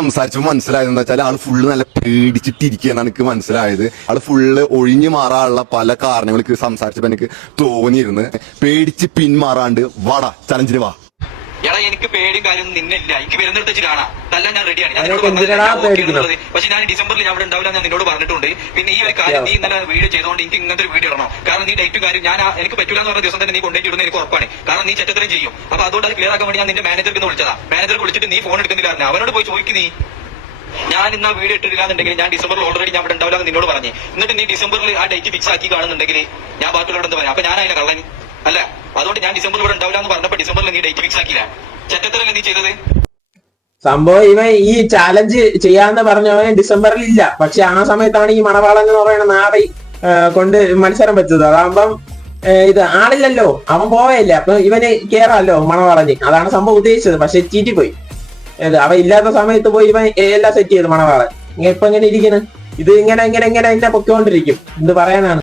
സംസാരിച്ചപ്പോൾ മനസ്സിലായത് എന്താ വെച്ചാൽ ആള് ഫുള്ള് നല്ല പേടിച്ചിട്ടിരിക്കുകയാണ്. എനിക്ക് മനസ്സിലായത് ആള് ഫുള്ള് ഒഴിഞ്ഞു മാറാനുള്ള പല കാരണങ്ങൾക്ക് സംസാരിച്ചപ്പോ എനിക്ക് തോന്നിയിരുന്നു. പേടിച്ച് പിന്മാറാണ്ട് വാടാ ചലഞ്ചിന് വാ. എടാ എനിക്ക് പേടിയും കാര്യമൊന്നും നിന്നില്ല. എനിക്ക് വരുന്നിടത്ത് വെച്ച് കാണാം. അല്ല ഞാൻ റെഡിയാണ്. പക്ഷെ ഞാൻ ഡിസംബറിൽ ഞാൻ അവിടെ ഉണ്ടാവില്ല ഞാൻ നിന്നോട് പറഞ്ഞിട്ടുണ്ട്. പിന്നെ ഈ ഒരു കാര്യം നീ ഇന്നലെ വീഡിയോ ചെയ്തുകൊണ്ട് എനിക്ക് ഇങ്ങനത്തെ ഒരു വീഡിയോ ഇടണം. കാരണം നീ ഡേറ്റും കാര്യം ഞാൻ എനിക്ക് പറ്റൂല എന്ന് പറഞ്ഞ ദിവസം തന്നെ നീ കൊണ്ടുപോയി ഇടുന്ന എനിക്ക് ഉറപ്പാണ്. കാരണം നീ ചെറ്റത്തരം ചെയ്യും. അപ്പൊ അതുകൊണ്ട് അത് ക്ലിയർ ആക്കാൻ വേണ്ടി ഞാൻ നിന്റെ മാനേജർക്ക് വിളിച്ചതാ. മാനേജർ വിളിച്ചിട്ട് നീ ഫോൺ എടുക്കുന്നില്ല. അവനോട് പോയി ചോദിക്കും നീ. ഞാൻ ഇന്ന് വീഡിയോ ഇട്ടില്ലാന്നുണ്ടെങ്കിൽ ഞാൻ ഡിസംബറിൽ ഓൾറെഡി ഞാൻ അവിടെ ഉണ്ടാവില്ല നിന്നോട് പറഞ്ഞു. എന്നിട്ട് നീ ഡിസംബറിൽ ആ ഡേറ്റ് ഫിക്സ് ആക്കി കാണുന്നുണ്ടെങ്കിൽ ഞാൻ ബാക്കിയുള്ളവരോട് എന്താ പറയാം. അപ്പൊ ഞാൻ അതിനെ കള്ളൻ അല്ല. അതുകൊണ്ട് ഞാൻ ഡിസംബറിൽ ഇവിടെ ഉണ്ടാവില്ല എന്ന് പറഞ്ഞപ്പോ ഡിസംബറിൽ നീ ഡേറ്റ് ഫിക്സ് ആക്കിയില്ല. ചെറ്റത്തരല്ലേ നീ ചെയ്തത്. സംഭവം ഇവൻ ഈ ചാലഞ്ച് ചെയ്യാന്ന് പറഞ്ഞവൻ ഡിസംബറിൽ ഇല്ല. പക്ഷെ ആ സമയത്താണ് ഈ മണവാളൻ എന്ന് പറയുന്ന നാറി കൊണ്ട് മത്സരം വെച്ചത്. അതാകുമ്പം ഇത് ആളില്ലല്ലോ, അവൻ പോവയില്ല. അപ്പൊ ഇവന് കേറാമല്ലോ മണവാളന്. അതാണ് സംഭവം ഉദ്ദേശിച്ചത്. പക്ഷെ ചീറ്റിപ്പോയി. അവൻ ഇല്ലാത്ത സമയത്ത് പോയി ഇവൻ എല്ലാം സെറ്റ് ചെയ്ത് മണവാളൻ. ഇപ്പൊ എങ്ങനെ ഇരിക്കുന്നു? ഇത് ഇങ്ങനെ ഇങ്ങനെ ഇങ്ങനെ എന്നെ പൊക്കോണ്ടിരിക്കും. എന്ത് പറയാനാണ്.